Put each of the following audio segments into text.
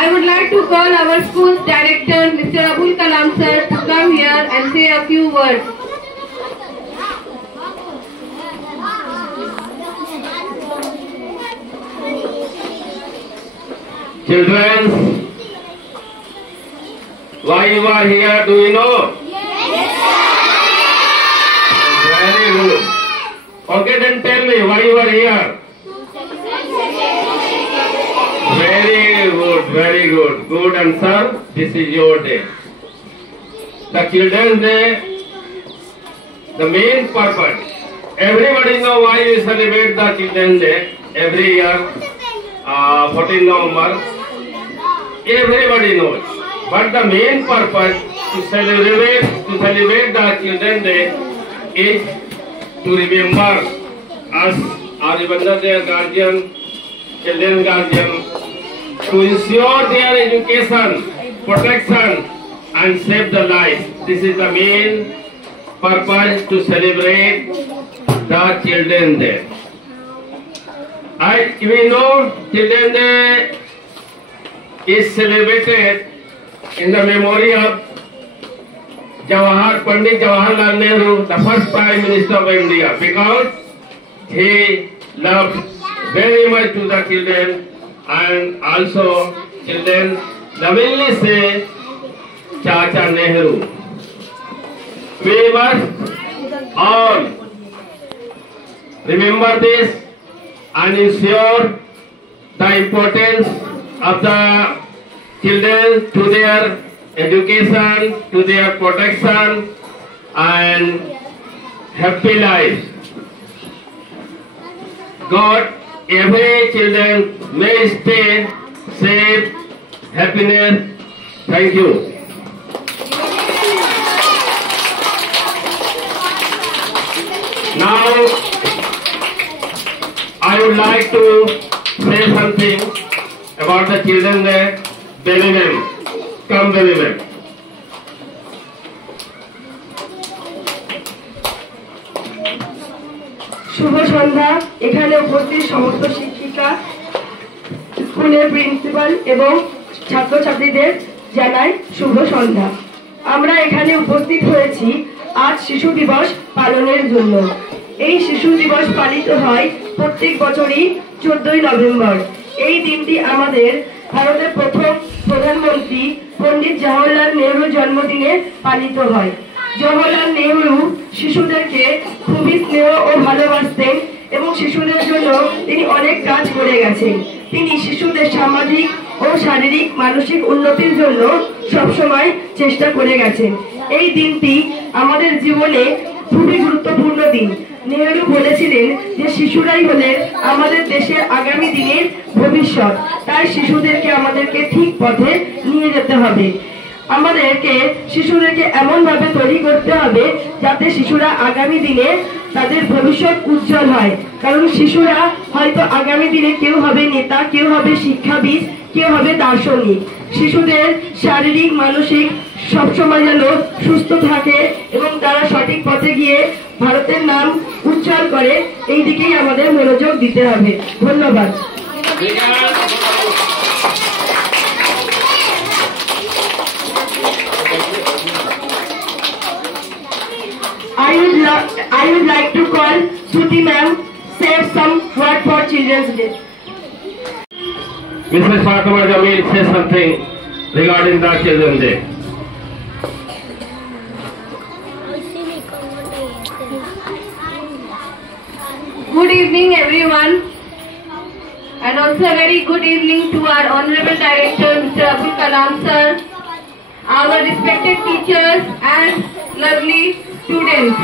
I would like to call our school's director, Mr. Abul Kalam sir, to come here and say a few words. Children, why you are here, do you know? Yes. Very good. Okay, then tell me why you are here. Very good. Good answer. This is your day. The Children's Day, the main purpose. Everybody know why we celebrate the Children's Day every year, 14 November. Everybody knows. But the main purpose to celebrate the Children's Day is to remember us, or remember their guardian, children's guardian, to ensure their education, protection, and save the life. This is the main purpose to celebrate the Children's Day. We know Children's Day is celebrated in the memory of Pandit Jawaharlal Nehru, the first Prime Minister of India, because he loved very much to the children, and also children lovingly say Chacha Nehru. We must all remember this and ensure the importance of the children to their education, to their protection and happy life. God, every children may stay safe, happiness. Thank you. Now, I would like to say something about the Children's Day. Baby ma'am, come baby ma'am. শুভ সন্ধ্যা। এখানে উপস্থিত সমস্ত শিক্ষিকা, স্কুলের principal এবং ছাত্রছাত্রীদের জানাই শুভ সন্ধ্যা। আমরা এখানে উপস্থিত হয়েছি আজ শিশু দিবস পালনের জন্য। এই শিশু দিবস পালিত হয় প্রত্যেক বছরই 14ই নভেম্বর। এই দিনটি আমাদের ভারতের প্রথম প্রধানমন্ত্রী পণ্ডিত জওহরলাল নেহরুর জন্মদিনে পালিত হয়। জওহরলাল নেহরু শিশুদেরকে খুবই স্নেহ ও ভালোবাসতেন এবং শিশুদের জন্য তিনি অনেক কাজ করে গেছেন। তিনি শিশুদের সামাজিক ও শারীরিক মানসিক উন্নতির জন্য সবসময় চেষ্টা করে গেছেন। এই দিনটি আমাদের জীবনে খুবই গুরুত্বপূর্ণ দিন। নেহরু বলেছিলেন যে শিশুরাই হলেন আমাদের দেশের আগামী দিনের ভবিষ্যৎ, তাই শিশুদেরকে আমাদেরকে ঠিক পথে নিয়ে যেতে হবে। আমাদেরকে শিশুদেরকে এমন ভাবে তৈরি করতে হবে যাতে শিশুরা আগামী দিনে তাদের ভবিষ্যৎ উজ্জ্বল হয়। কারণ শিশুরা হয়তো আগামী দিনে কেউ হবে নেতা, কেউ হবে শিক্ষাবিদ, কেউ হবে দার্শনিক। শিশুদের শারীরিক মানসিক সবসময় যেন সুস্থ থাকে এবং তারা সঠিক পথে গিয়ে ভারতের নাম উজ্জ্বল করে, এই দিকেই আমাদের মনোযোগ দিতে হবে। ধন্যবাদ। I would like to call Suti ma'am, say some word for Children's Day. Mrs. Fatima Jamil, say something regarding the Children's Day. Good evening everyone, and also a very good evening to our Honorable Director Mr. Abul Kalam sir, our respected teachers and lovely students.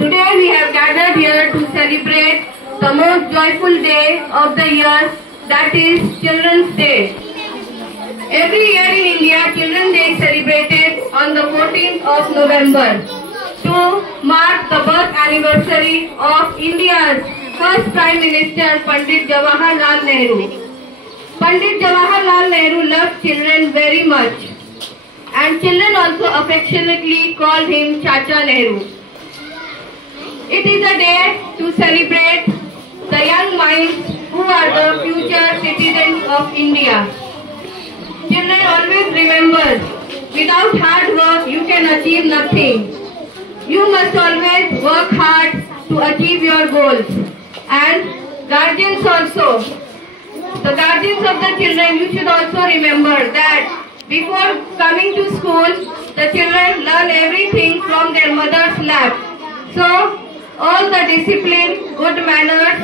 Today we have gathered here to celebrate the most joyful day of the year, that is Children's Day. Every year in India, Children's Day is celebrated on the 14th of November to mark the birth anniversary of India's first Prime Minister Pandit Jawaharlal Nehru. Pandit Jawaharlal Nehru loved children very much, and children also affectionately called him Chacha Nehru. It is a day to celebrate the young minds who are the future citizens of India. Children, always remember, without hard work you can achieve nothing. You must always work hard to achieve your goals. And guardians also, the guardians of the children, you should also remember that before coming to school, the children learn everything from their mother's lap. So, all the discipline, good manners,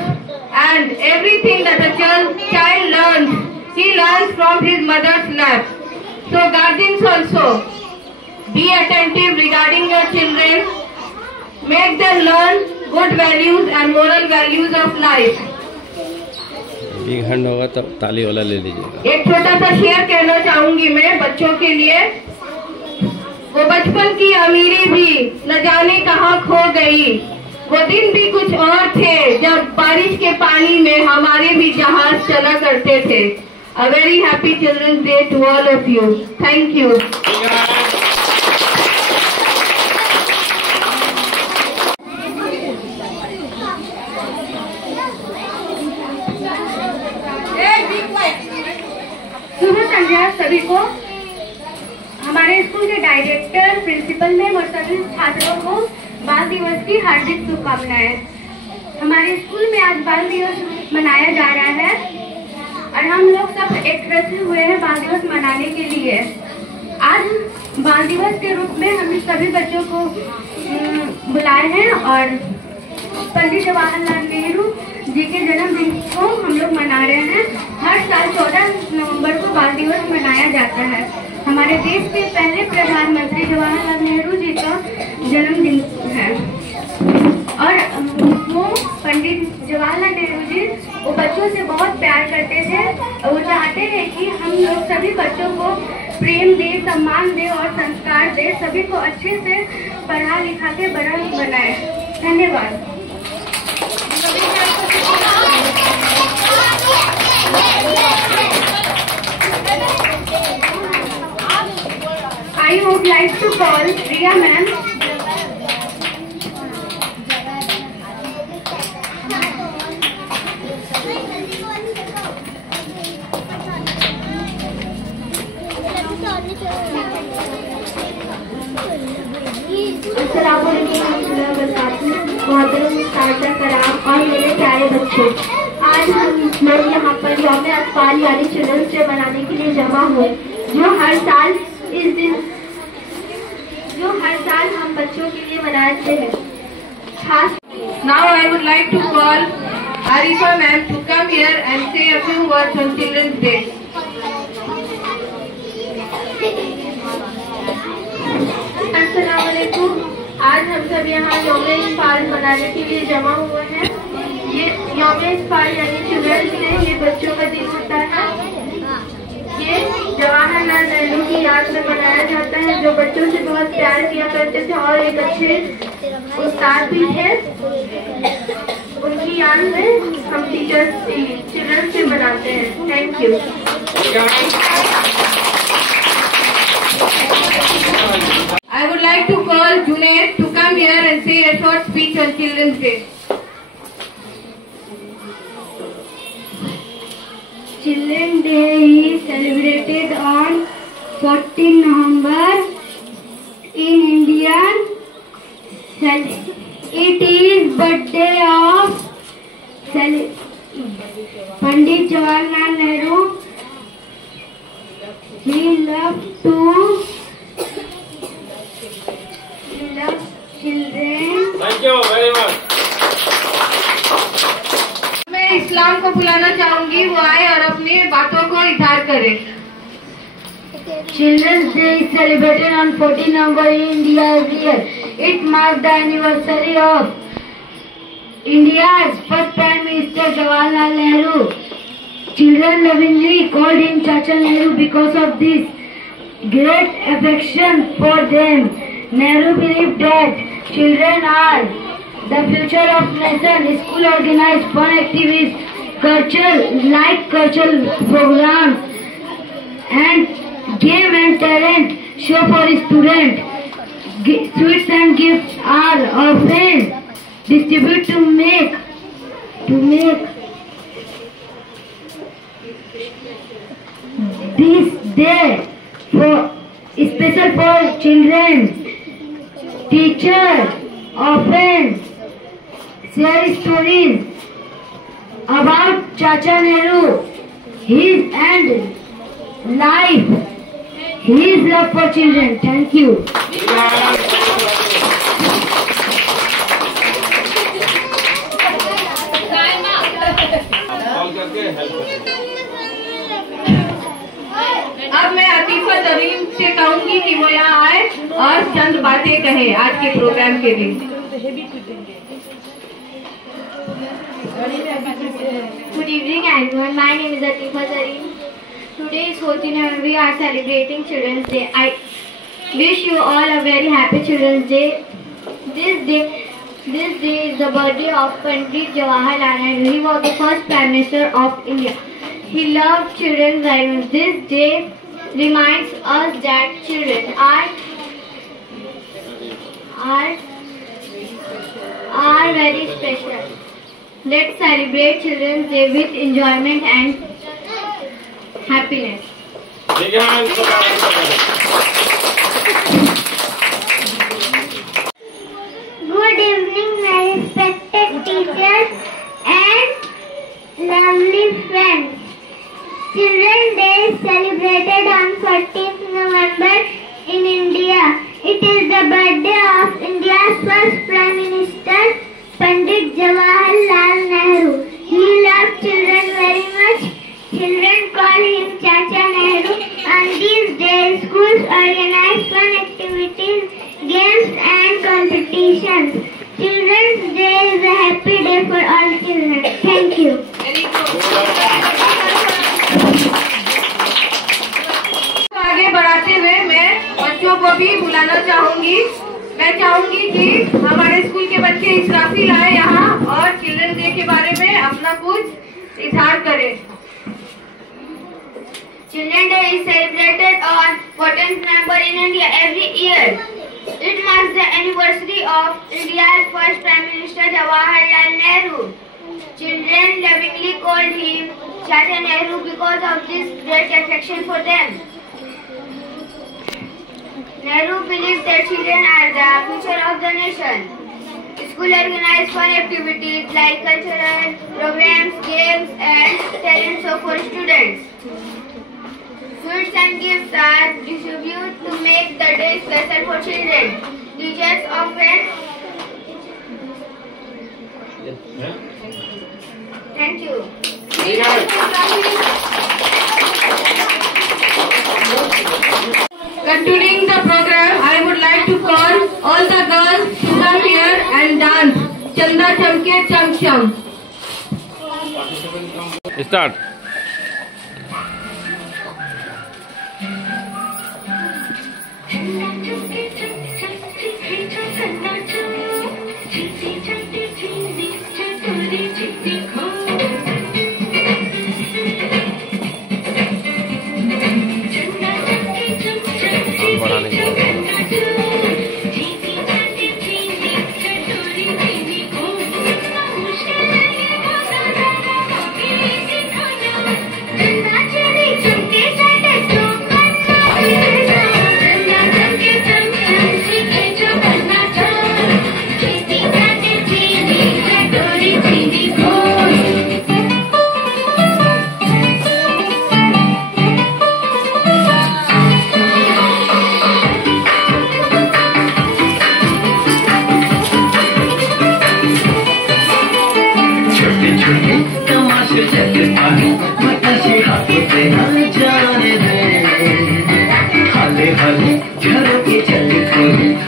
and everything that a child learns, he learns from his mother's lap. So, guardians also, be attentive regarding your children. Make them learn good values and moral values of life. Big hand होगा तब ताली वाला ले लीजिएगा। एक छोटा सा share कहना चाहूंगी मैं बच्चों के लिए। वो बचपन की अमीरी भी न जाने कहाँ खो गई, वो दिन भी कुछ और थे जब बारिश के पानी में हमारे भी जहाज चला करते थे। A very happy Children's Day to all of you. Thank you. शुभ संध्या सभी को। हमारे स्कूल के डायरेक्टर, प्रिंसिपल मैम और सभी छात्रों को बाल दिवस की हार्दिक शुभकामनाएं। हमारे स्कूल में आज बाल दिवस मनाया जा रहा है और हम लोग सब एकत्रित हुए हैं बाल दिवस मनाने के लिए। आज बाल दिवस के रूप में हम सभी बच्चों को बुलाए हैं और पंडित जवाहरलाल नेहरू जी के जन्मदिन को हम लोग मना रहे हैं। हर साल 14 नवंबर को बाल दिवस मनाया जाता है। हमारे देश के पहले प्रधानमंत्री जवाहरलाल नेहरू जी का जन्मदिन है और वो पंडित जवाहरलाल नेहरू जी वो बच्चों से बहुत प्यार करते थे और वो चाहते हैं कि हम लोग सभी बच्चों को प्रेम दे, सम्मान दे और संस्कार दे, सभी को अच्छे से पढ़ा लिखा के बड़ा बनाए। धन्यवाद। I would like to call Riya ma'am. और मेरे प्यारे बच्चों, आज हम लोग यहाँ पर यौम अतफाल यानी चिल्ड्रंस डे मनाने के लिए जमा हुए, जो हर साल हम बच्चों के लिए मनाते हैं। खास Now I would like to call Arifa ma'am to come here and say a few words on Children's Day. अस्सलाम वालेकुम। आज हम सब यहाँ यौम अतफाल मनाने के लिए जमा हुए हैं। ये यौम अतफाल यानी चिल्ड्रंस डे, ये बच्चों का दिन होता है। ये जवाहरलाल नेहरू की याद में मनाया जाता है, जो बच्चों से बहुत प्यार किया करते थे और एक अच्छे उस्ताद भी थे। उनकी याद में हम टीचर्स चिल्ड्रंस डे मनाते हैं। Thank you. I would like to call Junaid to come here and say a short speech on Children's Day. Children's Day is celebrated on 14 November in India. It is birthday of Pandit Jawaharlal Nehru. He loved children. Thank you very much. मैं इस्लाम को बुलाना चाहूंगी, वो आए और अपनी बातों को इजहार करे। Children's Day is celebrated on 14 November in India every year. It marks the anniversary of India's first Prime Minister Jawaharlal Nehru. Children lovingly called him Chacha Nehru because of this great affection for them. Nehru believed that children are the future of nation. School organized fun activities, cultural programs, and game and talent show for students. Sweets and gifts are often distributed to make this day for special for children. Teachers often share stories about Chacha Nehru, his and life, his love for children. Thank you. अब मैं अतीफा तरीम से कहूंगी कि वो यहाँ आए और चंद बातें कहे आज के प्रोग्राम के लिए। Good evening everyone, my name is Atifa Zareem. Today is 14th and we are celebrating Children's Day. I wish you all a very happy Children's Day. This day is the birthday of Pandit Jawaharlal Nehru. He was the first Prime Minister of India. He loved children very much. This day reminds us that children are very special. Let's celebrate Children's Day with enjoyment and happiness. Good evening, my respected teachers and lovely friends. Children's Day is celebrated on 14th November in India. It is the birthday of India's first Prime Minister, Pandit Jawaharlal Nehru. He loved children very much. Children call him Chacha Nehru. On these days, schools organize fun activities, games and competitions. Children's Day is a happy day for all children. Thank you. आगे बढ़ाते हुए मैं बच्चों को भी बुलाना चाहूंगी। मैं चाहूंगी कि हमारे स्कूल के बच्चे इसराफिल आए यहाँ और चिल्ड्रन डे के बारे में अपना कुछ इजहार करें। Children's Day is celebrated on 14th November in India every year. It marks the anniversary of India's first Prime Minister Jawaharlal Nehru. Children lovingly called him Chacha Nehru because of this great affection for them. Nehru believed that children are the future of the nation. School organized fun activities like cultural programs, games and talent show for students. Sweets and gifts are distributed to make the day special for children. Teachers often Thank you. Continuing the program, I would like to call all the girls to come here and dance. Chanda chamke cham cham. Start.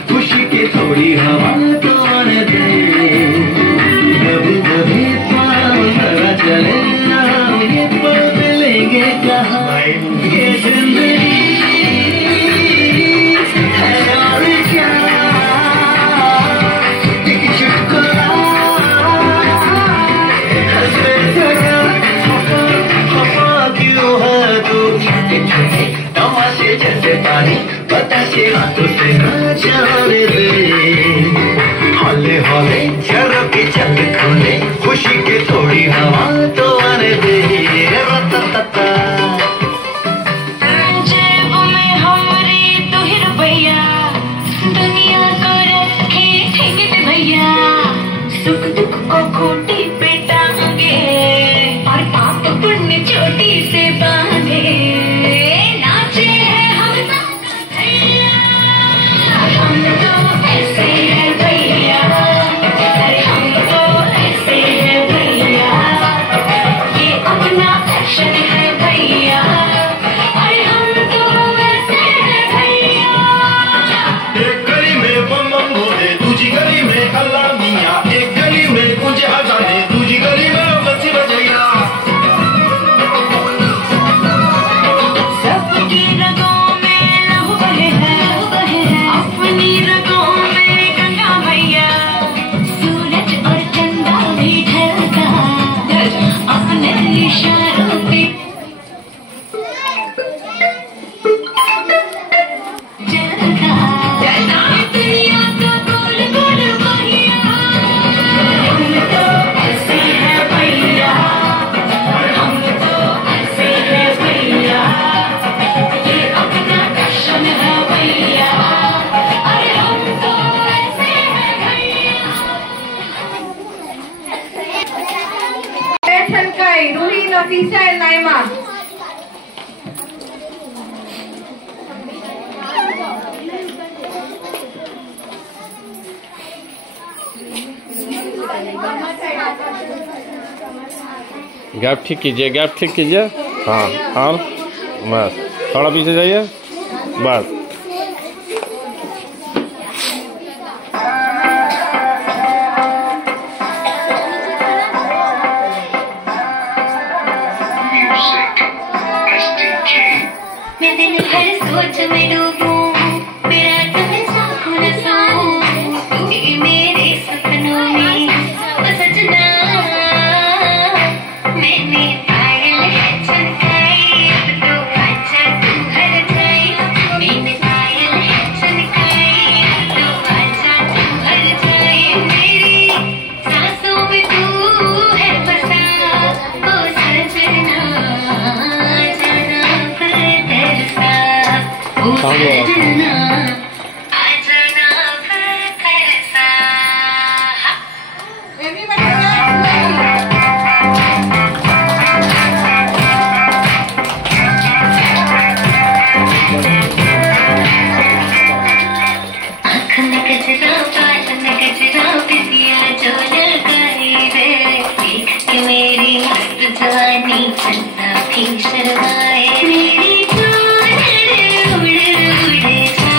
खुशी के थोड़ी हवा तो आने दे। Ruhi, Nafisa and Naima. Gap ठीक कीजिए, gap ठीक कीजिए। हाँ हाँ, बस थोड़ा पीछे जाइए, बस। मैं दिन भर सोच में डूबूं, मेरा दिल साखों न सोऊं, ये मेरे सपनों में ओ सजना, मैंने पायल है चमकाई, अब तो आजा तू घर जाए। मैंने पायल है चमकाई, अब तो आजा तू घर जाए। मेरी सांसों में तू है बसा, ओ सजना, मेरी मस्त जवानी चंदा भी शर्माए। मेरी जान उड़ उड़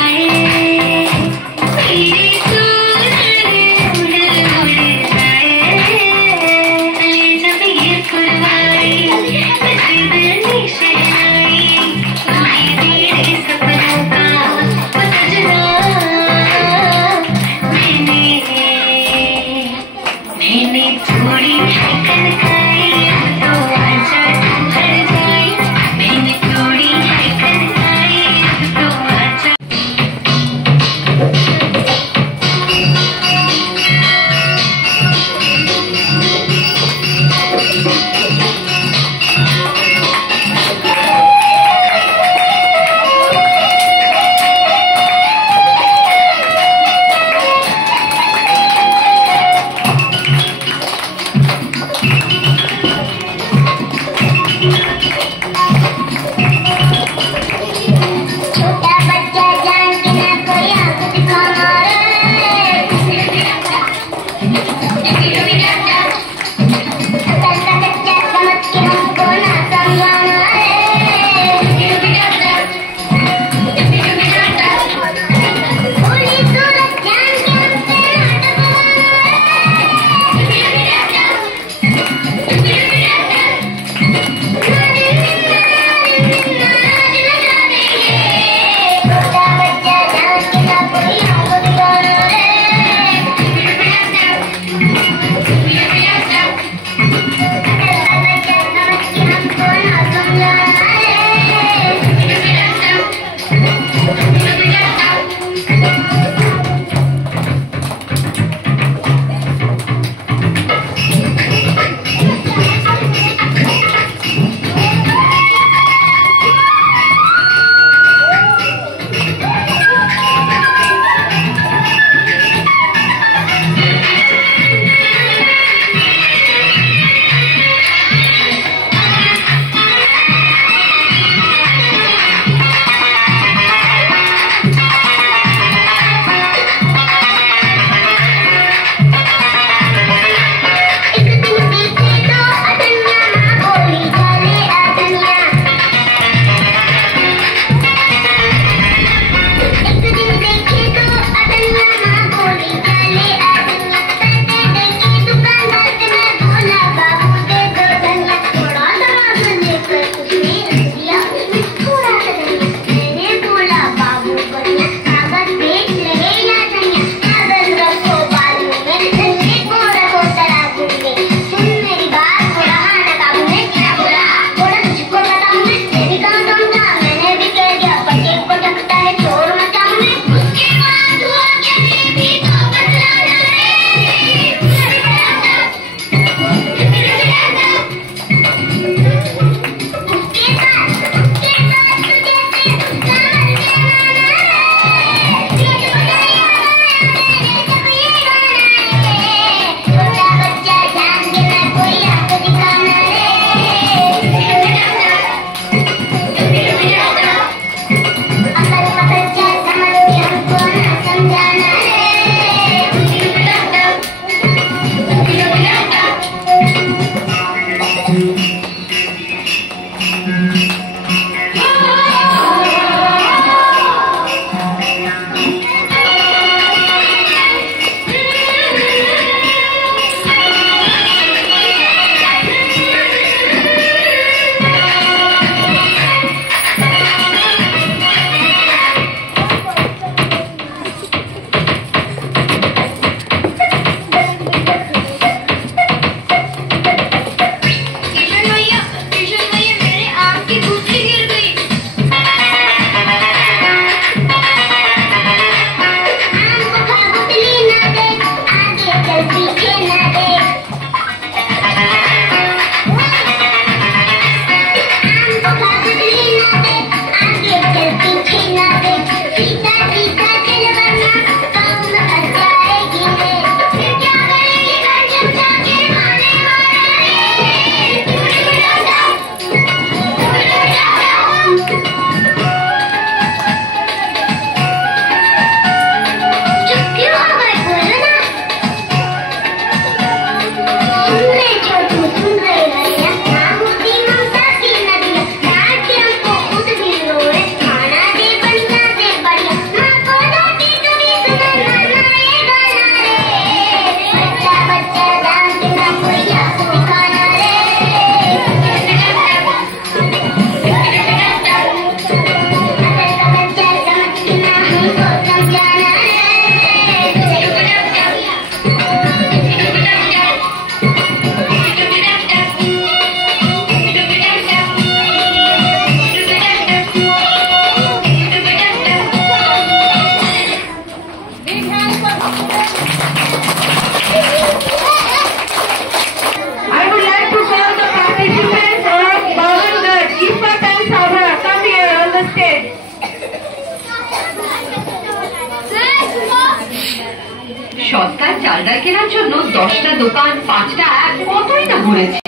সস্তায় চাল ডাল কেনার জন্য 10টা দোকান 5টা অ্যাপ কতই না ঘুরেছি।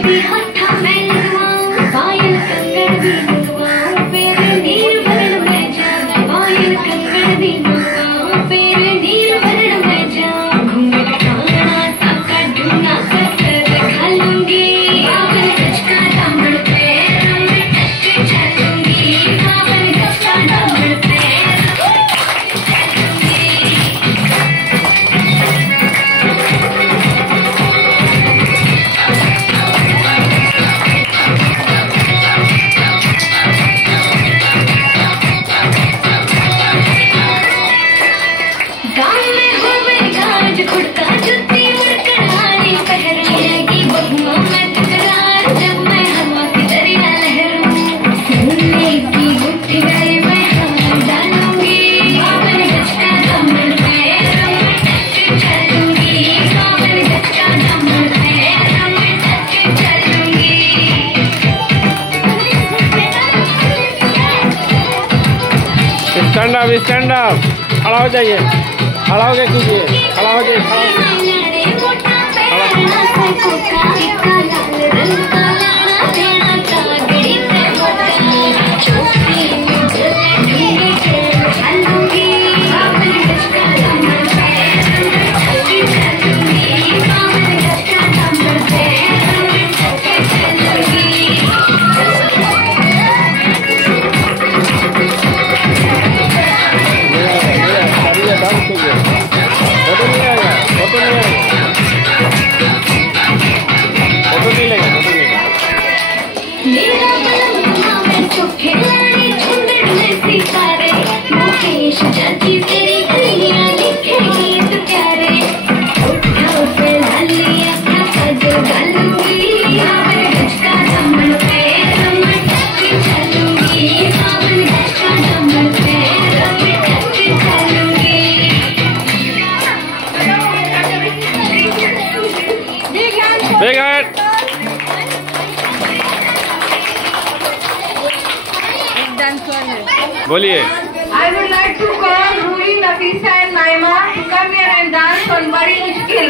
स्टैंड अप खड़ा हो जाइए, खड़ा हो गए कीजिए, खड़ा हो जाइए, बोलिए। I would like to call Rui, Nafisa and Naima to come here and dance on Badi Mushkil.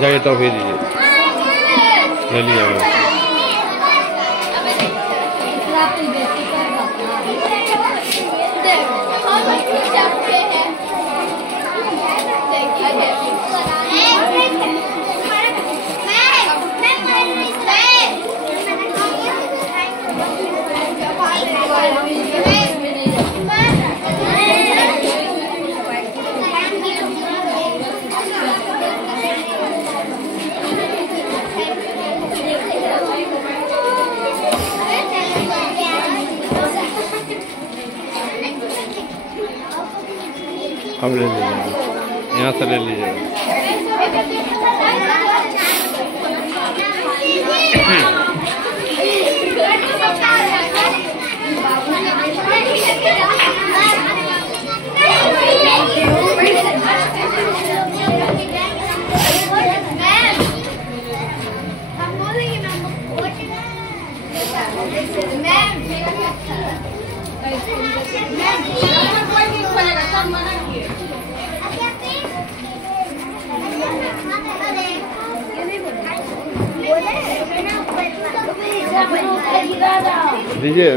जाइए तो फिर दीजिए ले लीजिए। अब ले लीजिए, यहाँ से ले लीजिए। दीजिए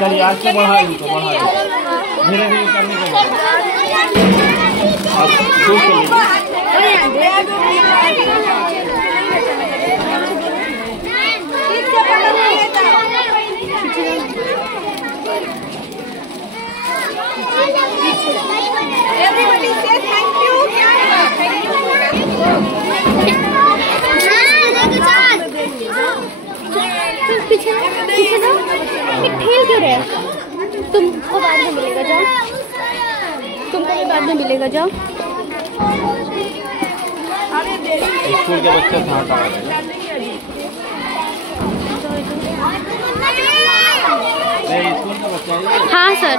चलिए आज से बढ़ा इनको, बढ़ा धीरे धीरे करने के Everybody say thank you. पीछे जाओ, ठेल क्यों रहे? तुमको बाद में मिलेगा, जाओ। तुमको भी बाद में मिलेगा, जाओ। स्कूल के बच्चे था स्कूल का बच्चा है। हाँ sir.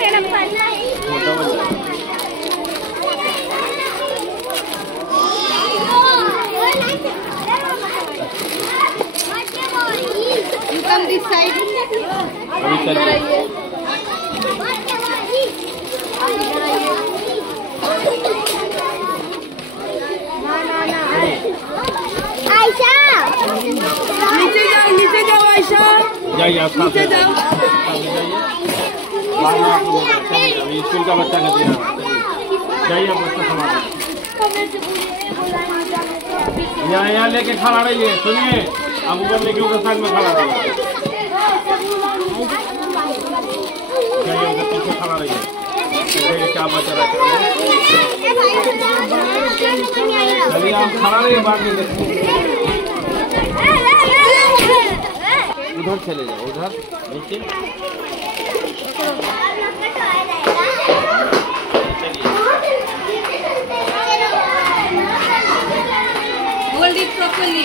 Madam come this side. अभी चलिए। आयशा नीचे जाओ आयशा। जाइए आप साथ में जाइए। अभी स्कूल का बच्चा नहीं है, जाइए आप बच्चा संभाल। यहाँ लेके खड़ा रहिए, सुनिए आप ऊपर लेके उधर साइड में खड़ा रहिए। जाइए उधर पीछे खड़ा रहिए, क्या बचा रहा है। चलिए आप खड़ा रहिए, बाद में देखिए। उधर चले जाओ, उधर नीचे। Hold it properly.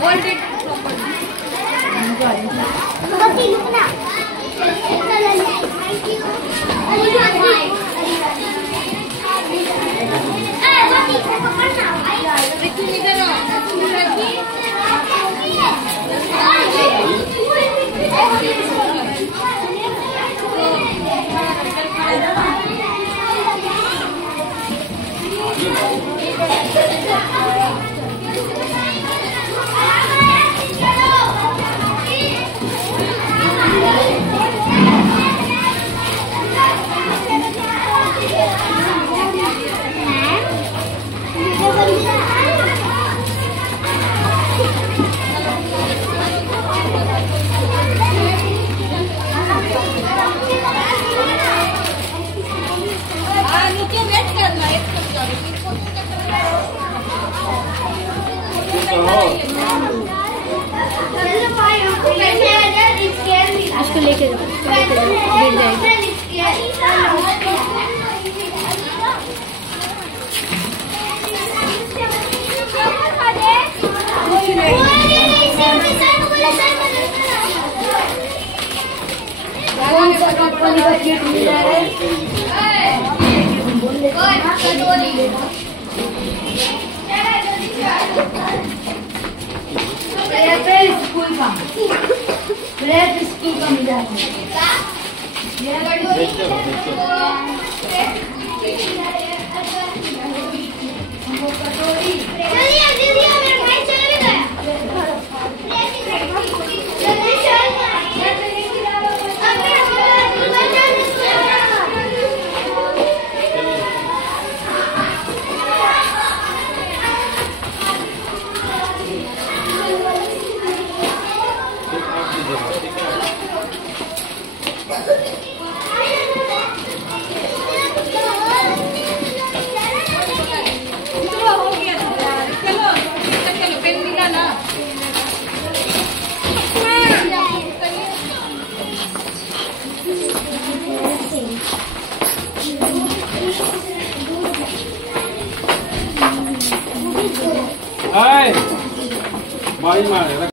Hold it इसको लेके गिर स्कूल का मिला बारी मारे